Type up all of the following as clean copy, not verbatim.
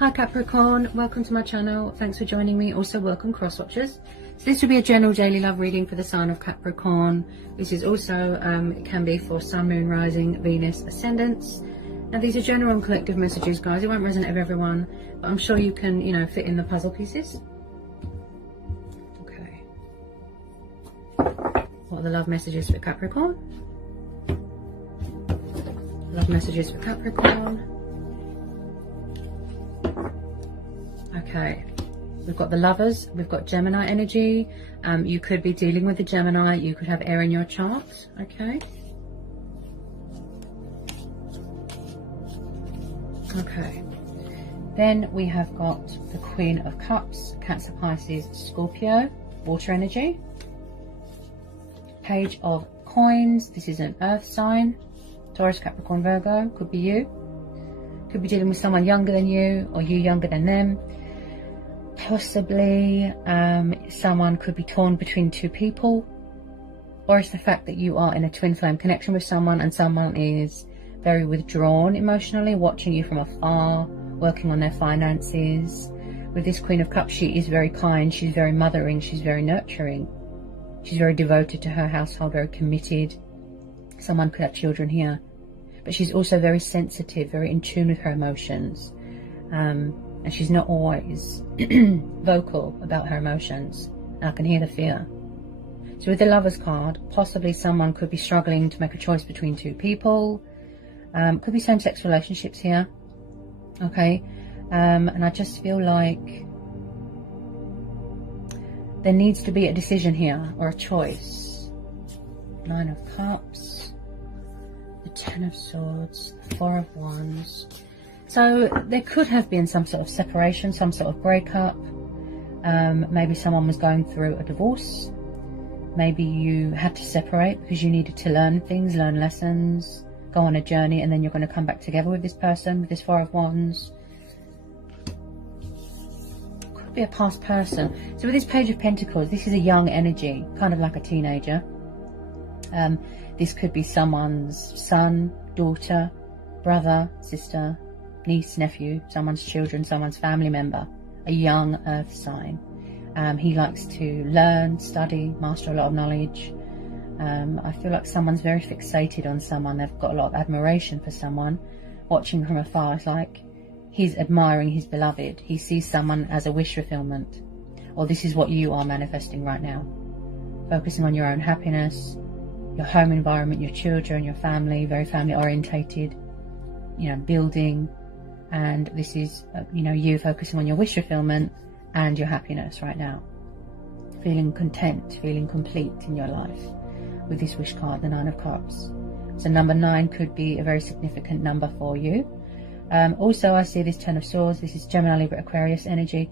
Hi Capricorn, welcome to my channel. Thanks for joining me. Also welcome cross watchers. So this will be a general daily love reading for the sign of Capricorn. This is also, it can be for Sun, Moon, Rising, Venus, Ascendants. Now these are general and collective messages, guys. It won't resonate with everyone, but I'm sure you can, fit in the puzzle pieces. Okay. What are the love messages for Capricorn? Love messages for Capricorn. Okay, we've got the Lovers, we've got Gemini energy. You could be dealing with a Gemini, you could have air in your chart. Okay. Okay. Then we have got the Queen of Cups, Cancer, Pisces, Scorpio, water energy. Page of Coins, this is an earth sign. Taurus, Capricorn, Virgo, could be you. Could be dealing with someone younger than you, or you younger than them. Possibly someone could be torn between two people, or it's the fact that you are in a twin flame connection with someone and someone is very withdrawn emotionally, watching you from afar, working on their finances. With this Queen of Cups, she is very kind, she's very mothering, she's very nurturing, she's very devoted to her household, very committed. Someone could have children here, but she's also very sensitive, very in tune with her emotions. And she's not always vocal about her emotions. I can hear the fear. So with the Lovers card, possibly someone could be struggling to make a choice between two people. Could be same-sex relationships here. Okay. And I just feel like there needs to be a decision here, or a choice. Nine of Cups, the Ten of Swords, the Four of Wands. So there could have been some sort of separation, some sort of breakup. Maybe someone was going through a divorce. Maybe you had to separate because you needed to learn things, learn lessons, go on a journey, and then you're going to come back together with this person, with this Four of Wands. Could be a past person. So with this Page of Pentacles, this is a young energy, kind of like a teenager. This could be someone's son, daughter, brother, sister, niece, nephew, someone's children, someone's family member, a young earth sign. He likes to learn, study, master a lot of knowledge. I feel like someone's very fixated on someone. They've got a lot of admiration for someone. Watching from afar, it's like he's admiring his beloved. He sees someone as a wish fulfillment. Or this is what you are manifesting right now. Focusing on your own happiness, your home environment, your children, your family, very family orientated, building. And this is, you focusing on your wish fulfillment and your happiness right now. Feeling content, feeling complete in your life with this wish card, the Nine of Cups. So number 9 could be a very significant number for you. Also, I see this Ten of Swords. This is Gemini, Libra, Aquarius energy.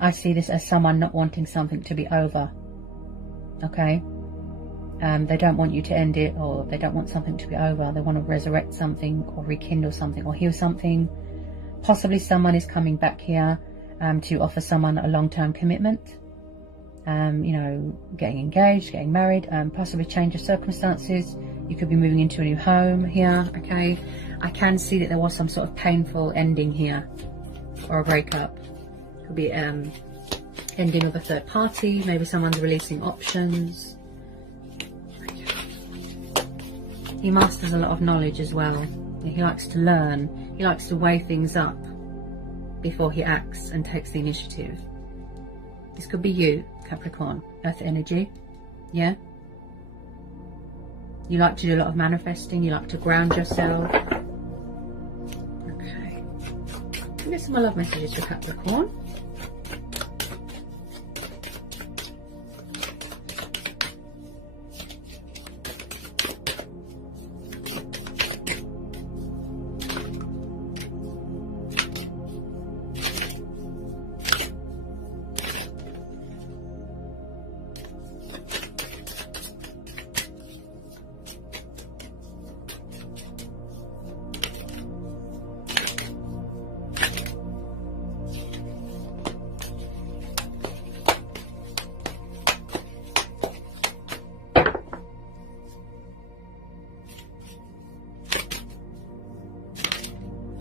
I see this as someone not wanting something to be over. Okay? They don't want you to end it, or they don't want something to be over. They want to resurrect something, or rekindle something, or heal something. Possibly someone is coming back here to offer someone a long-term commitment. Getting engaged, getting married, possibly change of circumstances. You could be moving into a new home here, okay? I can see that there was some sort of painful ending here, or a breakup. Could be ending of a third party, maybe someone's releasing options. He masters a lot of knowledge as well. He likes to learn. He likes to weigh things up before he acts and takes the initiative. This could be you, Capricorn, Earth energy. Yeah? You like to do a lot of manifesting. You like to ground yourself. Okay. Get some more love messages for Capricorn.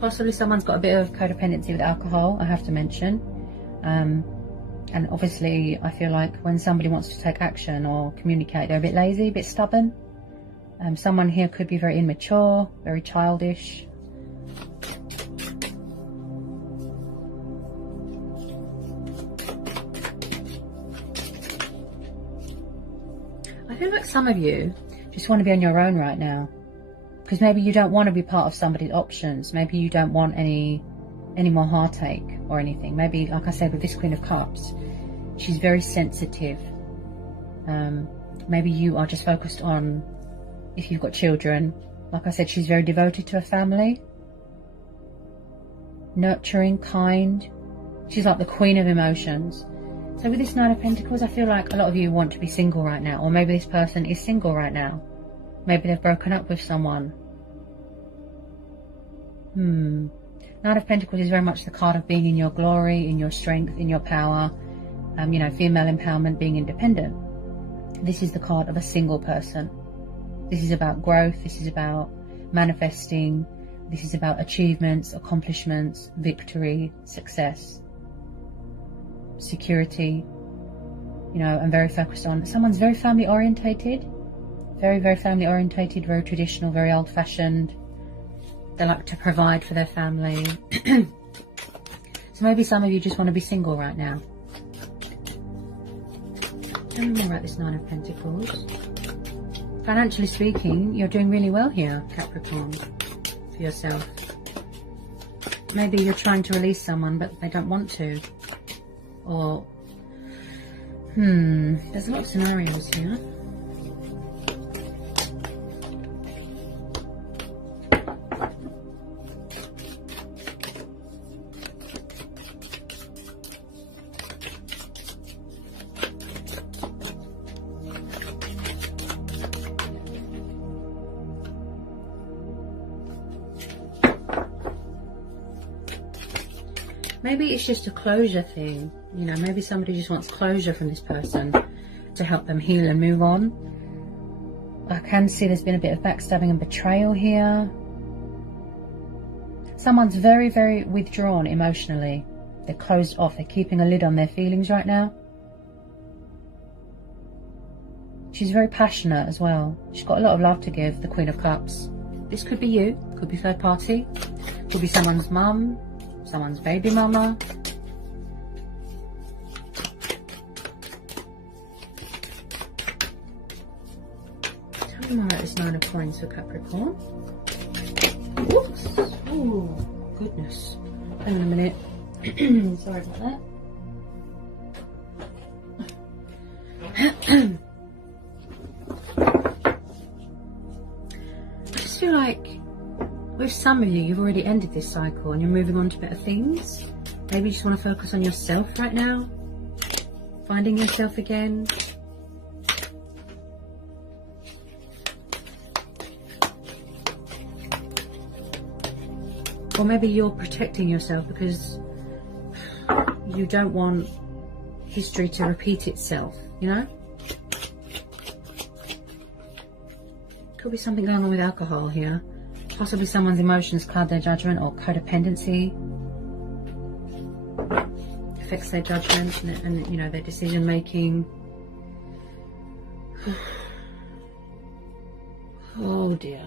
Possibly someone's got a bit of codependency with alcohol, I have to mention. And obviously I feel like when somebody wants to take action or communicate, they're a bit lazy, a bit stubborn. Someone here could be very immature, very childish. I feel like some of you just want to be on your own right now. Because maybe you don't want to be part of somebody's options. Maybe you don't want any more heartache or anything. Maybe, like I said, with this Queen of Cups, she's very sensitive. Maybe you are just focused on, if you've got children, like I said, she's very devoted to her family. Nurturing, kind. She's like the queen of emotions. So with this Nine of Pentacles, I feel like a lot of you want to be single right now. Or maybe this person is single right now. Maybe they've broken up with someone. Nine of Pentacles is very much the card of being in your glory, in your strength, in your power. You know, female empowerment, being independent. This is the card of a single person. This is about growth. This is about manifesting. This is about achievements, accomplishments, victory, success, security. You know, I'm very focused on, someone's very family orientated. Very, very family orientated, very traditional, very old fashioned. They like to provide for their family. So maybe some of you just want to be single right now. Tell me more about this Nine of Pentacles. Financially speaking, you're doing really well here, Capricorn, for yourself. Maybe you're trying to release someone, but they don't want to. Or, there's a lot of scenarios here. Maybe it's just a closure thing, you know, maybe somebody just wants closure from this person to help them heal and move on. I can see there's been a bit of backstabbing and betrayal here. Someone's very, very withdrawn emotionally. They're closed off. They're keeping a lid on their feelings right now. She's very passionate as well. She's got a lot of love to give, the Queen of Cups. This could be you, could be third party, could be someone's mum, someone's baby mama. Tell me more about this Nine of Coins for Capricorn. Whoops. Oh, goodness. Hang on a minute. Sorry about that. I just feel like with some of you, you've already ended this cycle and you're moving on to better things. Maybe you just want to focus on yourself right now. Finding yourself again. Or maybe you're protecting yourself because you don't want history to repeat itself, you know? Could be something going on with alcohol here. Possibly someone's emotions cloud their judgment, or codependency affects their judgment and you know, their decision making. Oh dear.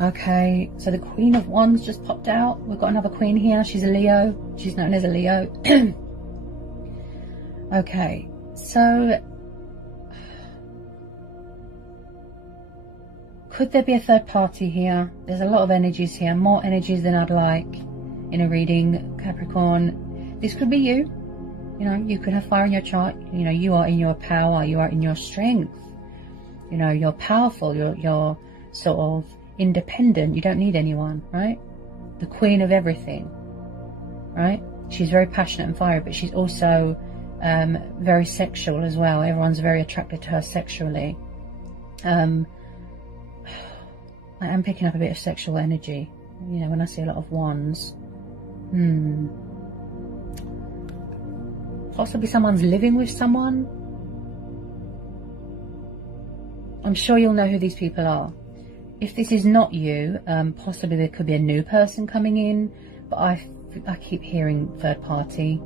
Okay, so the Queen of Wands just popped out. We've got another queen here. She's a Leo. She's known as a Leo. Okay, so could there be a third party here? There's a lot of energies here, more energies than I'd like in a reading, Capricorn. This could be you. You know, you could have fire in your chart. You know, you are in your power, you are in your strength. You know, you're powerful, you're sort of independent. You don't need anyone, right? The queen of everything, right? She's very passionate and fiery, but she's also very sexual as well. Everyone's very attracted to her sexually. I am picking up a bit of sexual energy, you know, when I see a lot of wands. Possibly someone's living with someone. I'm sure you'll know who these people are. If this is not you, possibly there could be a new person coming in, but I keep hearing third party.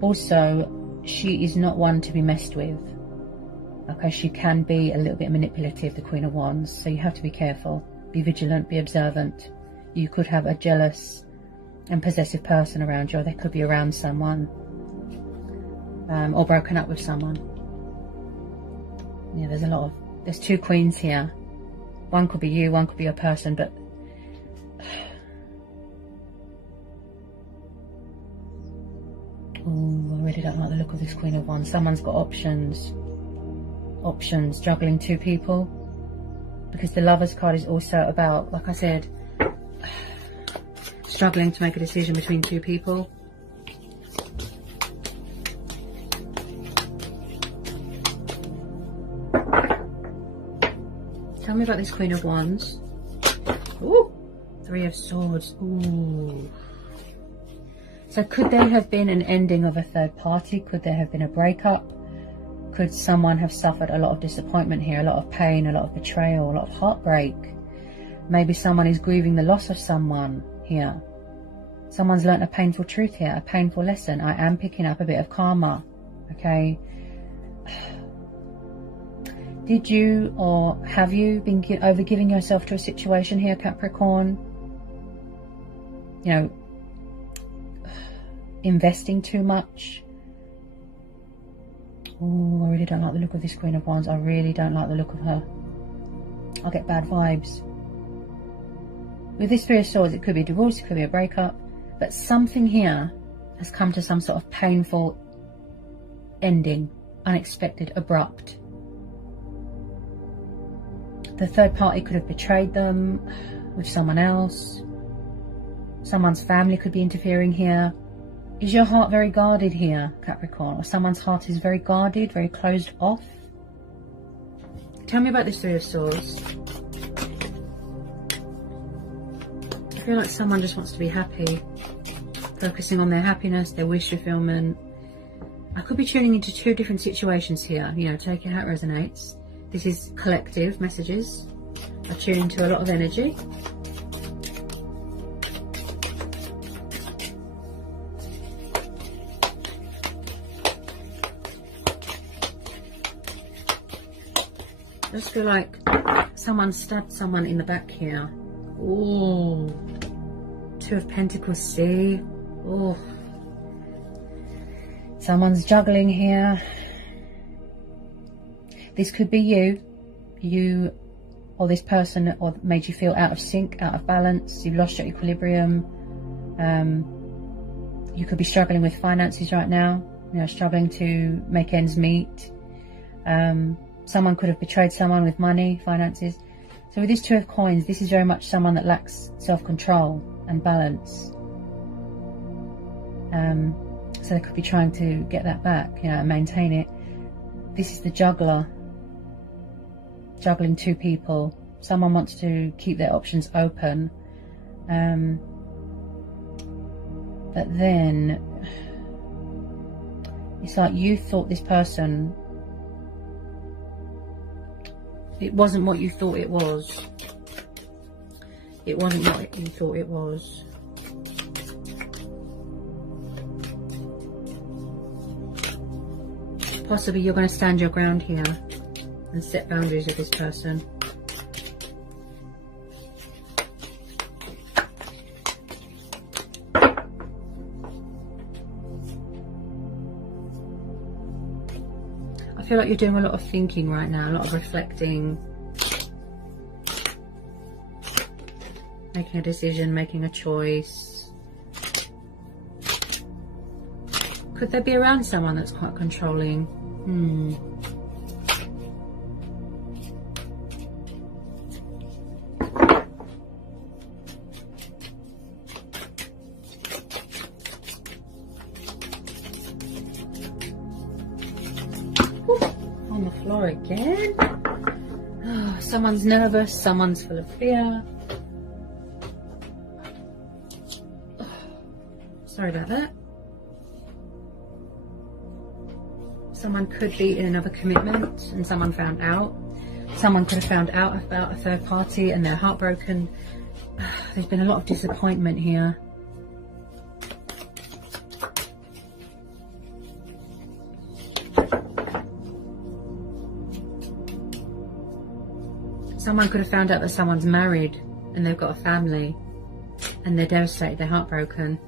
Also, she is not one to be messed with. Okay, she can be a little bit manipulative, the Queen of Wands, so you have to be careful. Be vigilant, be observant. You could have a jealous and possessive person around you, or they could be around someone, or broken up with someone. Yeah, there's two queens here. One could be you, one could be a person, but oh, I really don't like the look of this Queen of Wands. Someone's got options, juggling two people, because the Lovers card is also about, like I said, struggling to make a decision between two people. Tell me about this Queen of Wands. Ooh, Three of Swords. Ooh. So could there have been an ending of a third party? Could there have been a breakup? Could someone have suffered a lot of disappointment here, a lot of pain, a lot of betrayal, a lot of heartbreak? Maybe someone is grieving the loss of someone here. Someone's learnt a painful truth here, a painful lesson. I am picking up a bit of karma, okay? Did you or have you been overgiving yourself to a situation here, Capricorn? You know, investing too much? Oh, I really don't like the look of this Queen of Wands. I really don't like the look of her. I get bad vibes. With this Three of Swords, it could be a divorce, it could be a breakup, but something here has come to some sort of painful ending, unexpected, abrupt. The third party could have betrayed them with someone else. Someone's family could be interfering here. Is your heart very guarded here, Capricorn? Or someone's heart is very guarded, very closed off? Tell me about this Three of Swords. I feel like someone just wants to be happy, focusing on their happiness, their wish fulfillment. I could be tuning into two different situations here. You know, take it how it resonates. This is collective messages. I tune into a lot of energy. I just feel like someone stabbed someone in the back here. Oh, Two of Pentacles, see? Oh, someone's juggling here. This could be you or this person, or made you feel out of sync, out of balance. You've lost your equilibrium. You could be struggling with finances right now, you know, struggling to make ends meet. Someone could have betrayed someone with money, finances. So with this Two of Coins, this is very much someone that lacks self-control and balance. So they could be trying to get that back, you know, and maintain it. This is the juggler, juggling two people. Someone wants to keep their options open. But then it's like you thought this person, it wasn't what you thought it was. It wasn't what you thought it was. Possibly you're going to stand your ground here and set boundaries with this person. I feel like you're doing a lot of thinking right now, a lot of reflecting, making a decision, making a choice. Could they be around someone that's quite controlling? On the floor again. Oh, someone's nervous, someone's full of fear. Oh, sorry about that. Someone could be in another commitment and someone found out. Someone could have found out about a third party and they're heartbroken. There's been a lot of disappointment here. Someone could have found out that someone's married and they've got a family and they're devastated, they're heartbroken.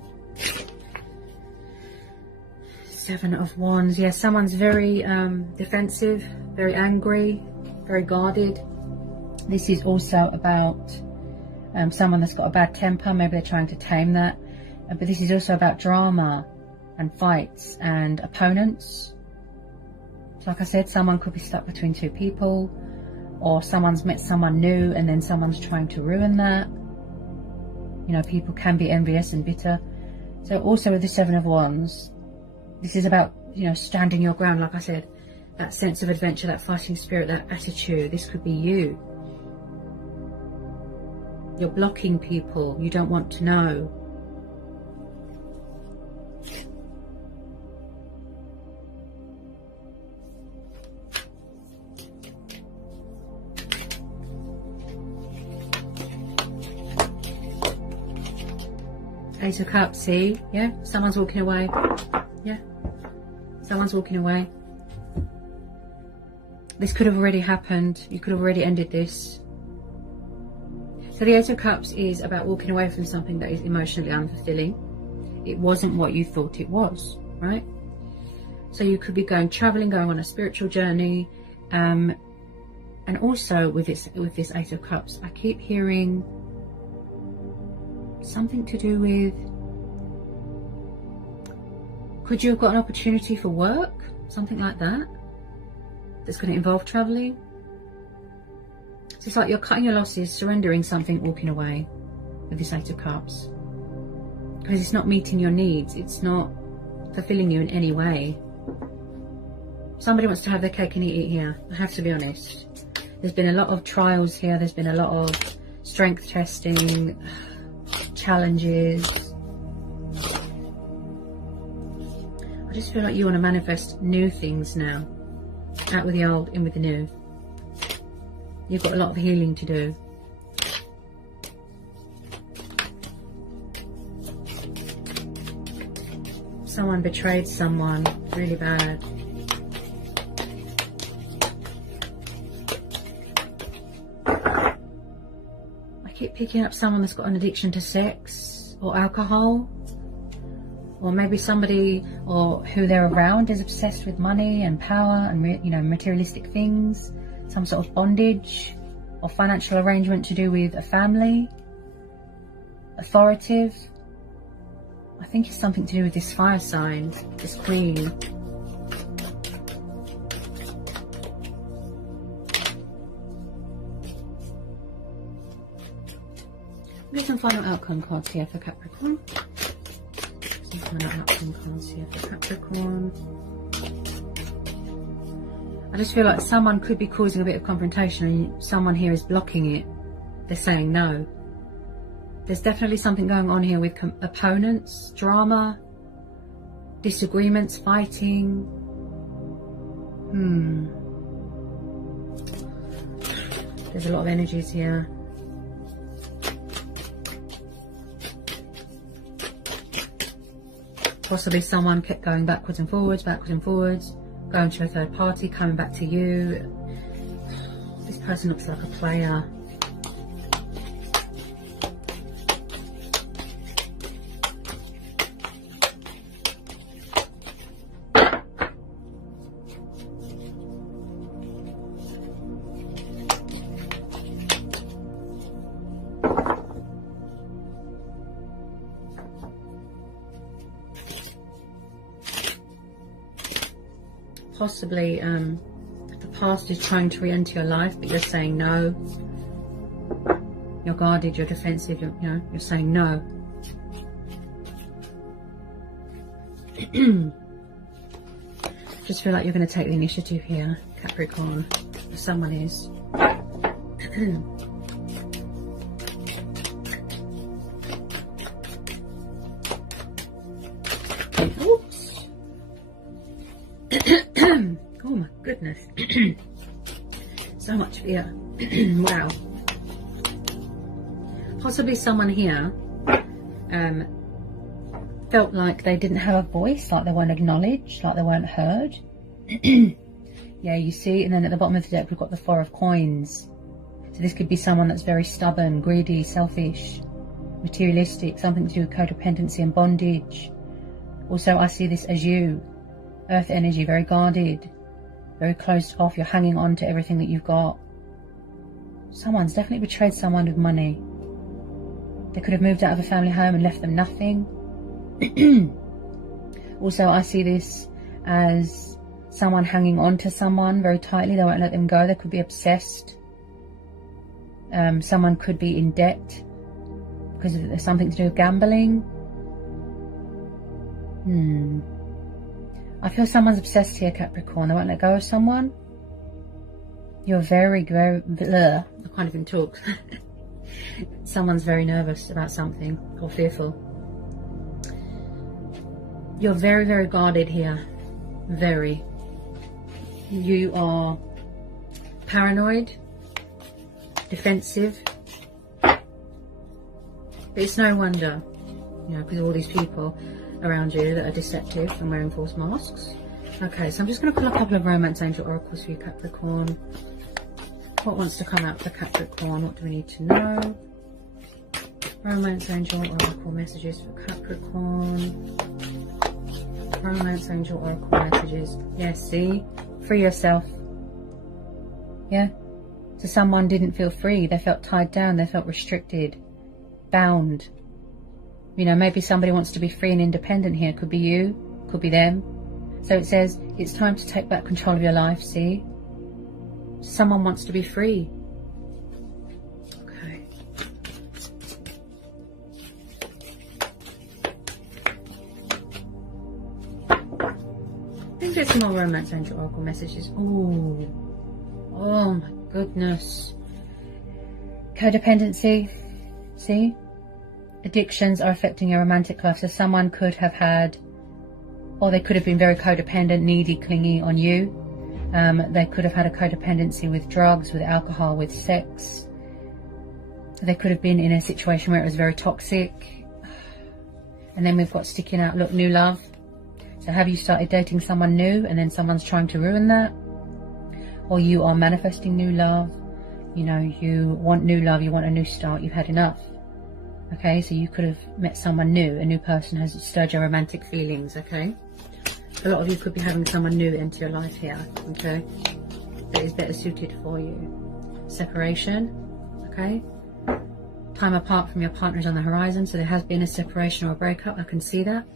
Seven of Wands. Yeah, someone's very defensive, very angry, very guarded. This is also about someone that's got a bad temper. Maybe they're trying to tame that. But this is also about drama and fights and opponents. So like I said, someone could be stuck between two people, or someone's met someone new and then someone's trying to ruin that. You know, people can be envious and bitter. So also with the Seven of Wands, this is about, you know, standing your ground. Like I said, that sense of adventure, that fighting spirit, that attitude. This could be you. You're blocking people. You don't want to know. Ace of Cups, see? Yeah, someone's walking away. Yeah, someone's walking away. This could have already happened. You could have already ended this. So the Ace of Cups is about walking away from something that is emotionally unfulfilling. It wasn't what you thought it was, right? So you could be traveling, going on a spiritual journey. And also with this Ace of Cups, I keep hearing something to do with, could you have got an opportunity for work? Something like that. That's going to involve traveling. So it's like you're cutting your losses, surrendering something, walking away with this Ace of Cups. Because it's not meeting your needs. It's not fulfilling you in any way. Somebody wants to have their cake and eat it here. I have to be honest. There's been a lot of trials here. There's been a lot of strength testing, challenges. I just feel like you want to manifest new things now. Out with the old, in with the new. You've got a lot of healing to do. Someone betrayed someone really bad. I keep picking up someone that's got an addiction to sex or alcohol. Or maybe somebody or who they're around is obsessed with money and power and, you know, materialistic things. Some sort of bondage or financial arrangement to do with a family. Authoritative. I think it's something to do with this fire sign, this Queen. Get some final outcome cards here for Capricorn. Some final outcome cards here for Capricorn. I just feel like someone could be causing a bit of confrontation and someone here is blocking it. They're saying no. There's definitely something going on here with opponents, drama, disagreements, fighting. There's a lot of energies here. Possibly someone kept going backwards and forwards, going to a third party, coming back to you. This person looks like a player. Possibly the past is trying to re-enter your life, but you're saying no. You're guarded, you're defensive, you're saying no. Just feel like you're going to take the initiative here, Capricorn. Or someone is. Oh my goodness. So much fear. Wow. Possibly someone here felt like they didn't have a voice, like they weren't acknowledged, like they weren't heard. Yeah, you see, and then at the bottom of the deck we've got the Four of Coins. So this could be someone that's very stubborn, greedy, selfish, materialistic, something to do with codependency and bondage. Also, I see this as you, earth energy, very guarded, very closed off. You're hanging on to everything that you've got. Someone's definitely betrayed someone with money. They could have moved out of a family home and left them nothing. Also, I see this as someone hanging on to someone very tightly. They won't let them go. They could be obsessed. Someone could be in debt because there's something to do with gambling. I feel someone's obsessed here, Capricorn. They won't let go of someone. You're very, very... I can't even talk. Someone's very nervous about something or fearful. You're very, very guarded here. Very. You are paranoid, defensive. But it's no wonder, you know, because of all these people around you that are deceptive and wearing false masks. Okay, so I'm just going to pull a couple of romance angel oracles for you, Capricorn. What wants to come out for Capricorn? What do we need to know? Romance angel oracle messages for Capricorn. Romance angel oracle messages. Yes, see? Free yourself. Yeah? So someone didn't feel free. They felt tied down. They felt restricted. Bound. You know, maybe somebody wants to be free and independent here. Could be you. Could be them. So it says, it's time to take back control of your life, see? Someone wants to be free. Okay. Let's get some more romance angel oracle messages. Ooh. Oh my goodness. Codependency. See? Addictions are affecting your romantic life. So someone could have had, or they could have been very codependent, needy, clingy on you. They could have had a codependency with drugs, with alcohol, with sex. They could have been in a situation where it was very toxic. And then we've got sticking out, look, new love. So have you started dating someone new and then someone's trying to ruin that? Or you are manifesting new love. You know, you want new love, you want a new start, you've had enough. Okay, so you could have met someone new. A new person has stirred your romantic feelings, okay? A lot of you could be having someone new enter your life here, okay? That is better suited for you. Separation, okay? Time apart from your partner is on the horizon, so there has been a separation or a breakup. I can see that.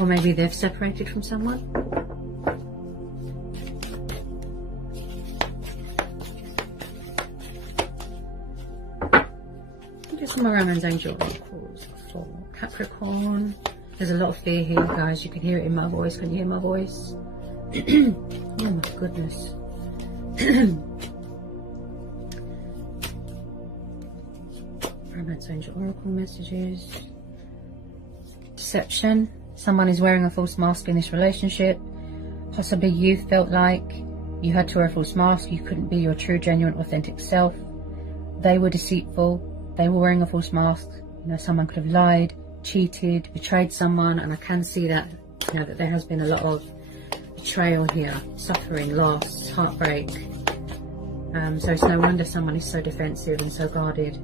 Or maybe they've separated from someone. Some more romance angel oracles for Capricorn. There's a lot of fear here, guys. You can hear it in my voice. Can you hear my voice? Oh my goodness. Romance angel oracle messages. Deception. Someone is wearing a false mask in this relationship. Possibly you felt like you had to wear a false mask. You couldn't be your true, genuine, authentic self. They were deceitful. They were wearing a false mask. You know, someone could have lied, cheated, betrayed someone, and I can see that, you know, that there has been a lot of betrayal here, suffering, loss, heartbreak. So it's no wonder someone is so defensive and so guarded.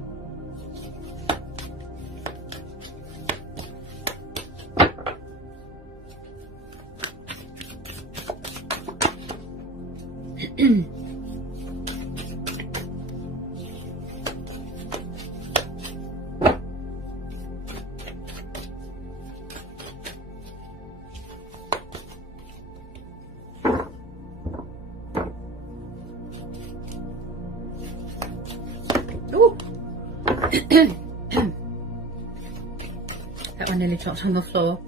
That one nearly dropped on the floor.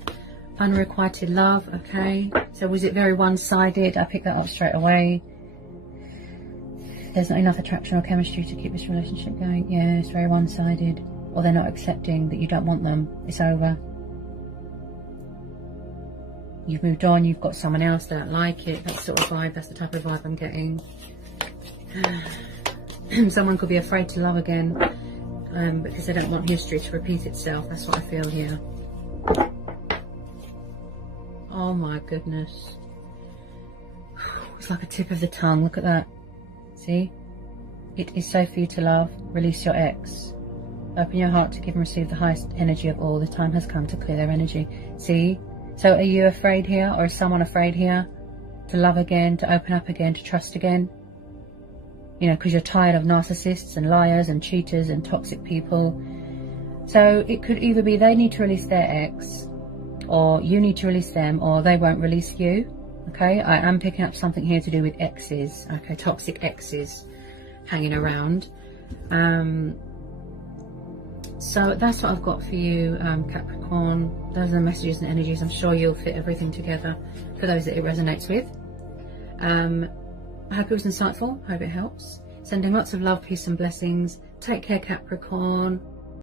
Unrequited love, okay. So was it very one-sided? I picked that up straight away. There's not enough attraction or chemistry to keep this relationship going. Yeah, it's very one-sided. Or they're not accepting that you don't want them. It's over. you've moved on, you've got someone else, they don't like it, that sort of vibe. That's the type of vibe I'm getting. Someone could be afraid to love again because they don't want history to repeat itself. That's what I feel here. Oh my goodness. It's like a tip of the tongue. Look at that. See? It is so for you to love. Release your ex. Open your heart to give and receive the highest energy of all. The time has come to clear their energy. See? So are you afraid here, or is someone afraid here to love again, to open up again, to trust again? You know, because you're tired of narcissists and liars and cheaters and toxic people. So it could either be they need to release their ex, or you need to release them, or they won't release you. Okay, I am picking up something here to do with exes. Okay, toxic exes hanging around. So that's what I've got for you, Capricorn. Those are the messages and energies. I'm sure you'll fit everything together for those that it resonates with. I hope it was insightful. I hope it helps. Sending lots of love, peace and blessings. Take care, Capricorn.